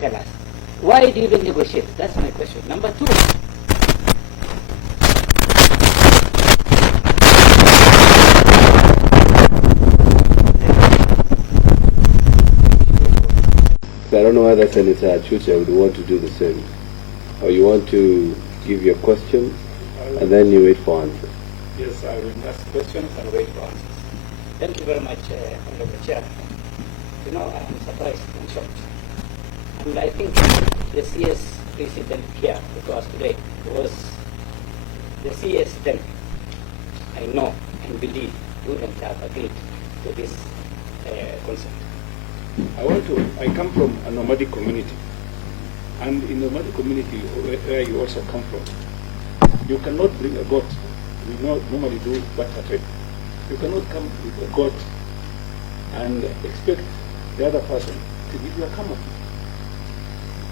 tell us. Why do you even negotiate? That's my question. Number two, So I don't know whether Senator Chute would want to do the same. Or you want to give your questions and then you wait for answers. yes, I will ask questions and wait for answers. Thank you very much, Honorable Chair. You know, I am surprised and shocked. And I think the CS president here with us today was the CS then. I know and believe wouldn't have agreed to this concept. I come from a nomadic community, and in a nomadic community where you also come from, you cannot bring a goat. We normally do butter trade. You cannot come with a goat and expect the other person to give you a camel.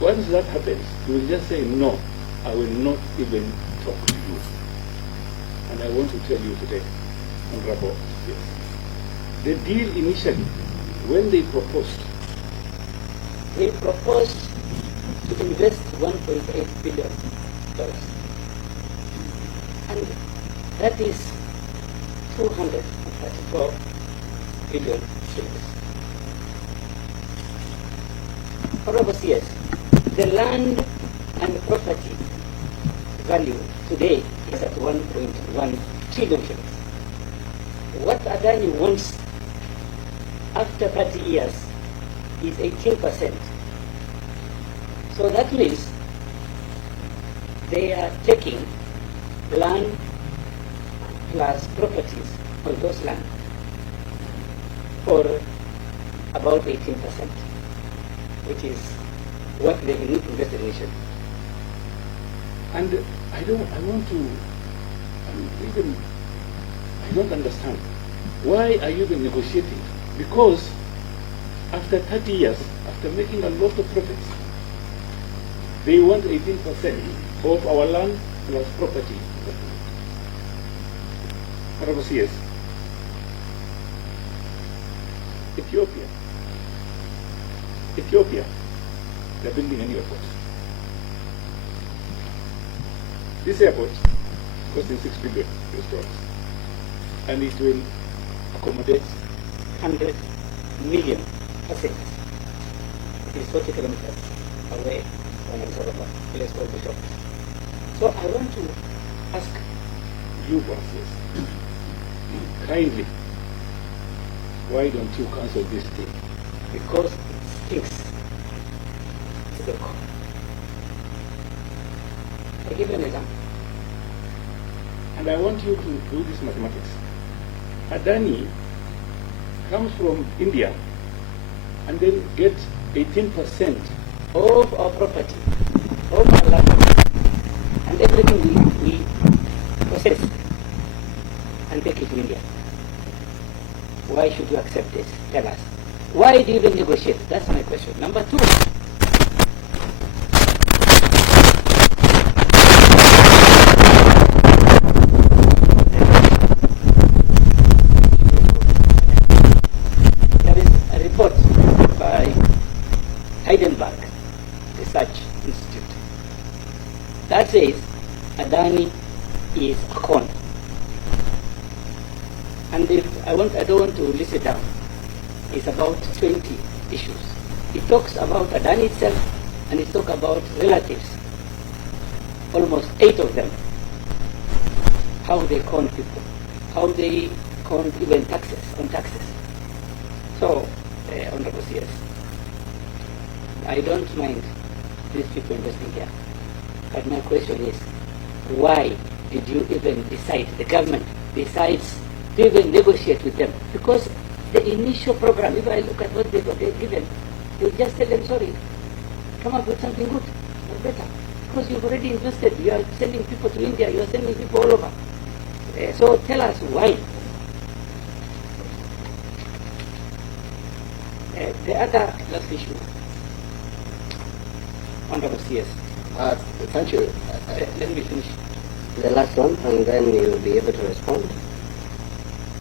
Once that happens, you will just say, no, I will not even talk to you. And I want to tell you today, Honorable, yes, the deal initially, when they proposed to invest $1.8 billion. And that is 234 billion shillings. Honorable CS, the land and property value today is at 1.1 trillion shillings. What Adani wants after 30 years is 18%. So that means they are taking land plus properties on those land for about 18%, which is what they need to invest initially. And I don't understand. Why are you even negotiating? Because after 30 years, after making a lot of profits, they want 18% of our land plus property. Honorable CS, Ethiopia, they're building an airport. This airport costing $6 billion, and it will accommodate 100 million passengers. It is 40 kilometers away from a place called Bishop. So I want to ask you bosses, kindly, why don't you cancel this thing? because it stinks to the core. I give you an example. And I want you to do this mathematics. Adani comes from India and then gets 18% Of our property, of our land, and everything we possess and take it to India. Why should you accept this? Tell us. Why do you even negotiate? That's my question. Number two, there is a report by Heidelberg Research Institute that says Adani is a con. And if I don't want to list it down. It's about 20 issues. It talks about Adani itself, and it talks about relatives, almost 8 of them, how they con people, how they con even taxes, on taxes. So, Honorable CS, I don't mind these people investing here. But my question is, why did you even decide, the government decides to even negotiate with them? Because the initial program, if I look at what they were given, you just tell them, sorry, come up with something good or better. Because you've already invested, you are sending people to India, you are sending people all over. So tell us why. The other last issue, Honorable CS. Thank you. Let me finish. The last one, and then you'll be able to respond.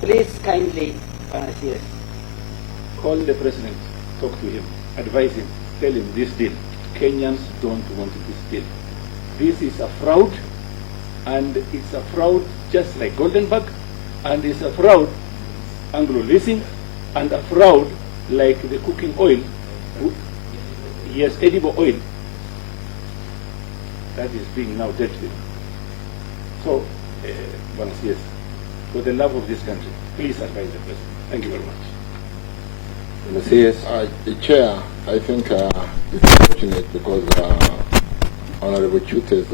Please kindly, CS, Call the president, talk to him, advise him, tell him this deal. Kenyans don't want this deal. This is a fraud, and it's a fraud just like Goldenberg, and it's a fraud Anglo-leasing, and a fraud like the cooking oil, yes, edible oil, that is being now dealt with. So, yes, for the love of this country, please advise the President. Thank you very much. The Chair, I think it's fortunate because Honorable Chute's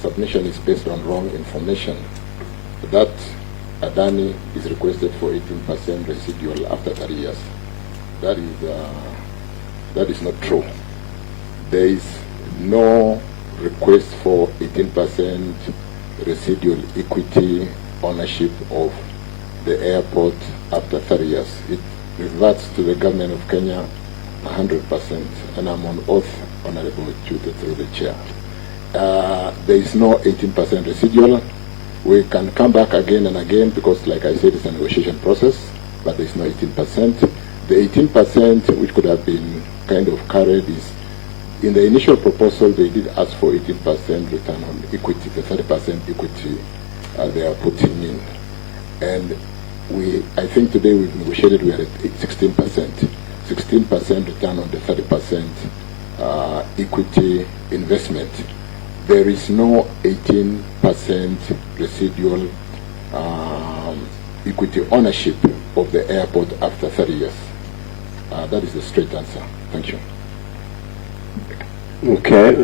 submission is based on wrong information. That Adani is requested for 18% residual after 30 years. That is not true. There is no request for 18% residual equity ownership of the airport after 30 years. It reverts to the government of Kenya 100%, and I'm on oath, Honorable Chute, through the Chair. There is no 18% residual. We can come back again and again because, like I said, it's a negotiation process, but there is no 18%. The 18% which could have been kind of carried is, in the initial proposal, they did ask for 18% return on equity, the 30% equity they are putting in. And I think today we've negotiated, we are at 16%. 16% return on the 30% equity investment. There is no 18% residual equity ownership of the airport after 30 years. That is the straight answer. Thank you. Okay.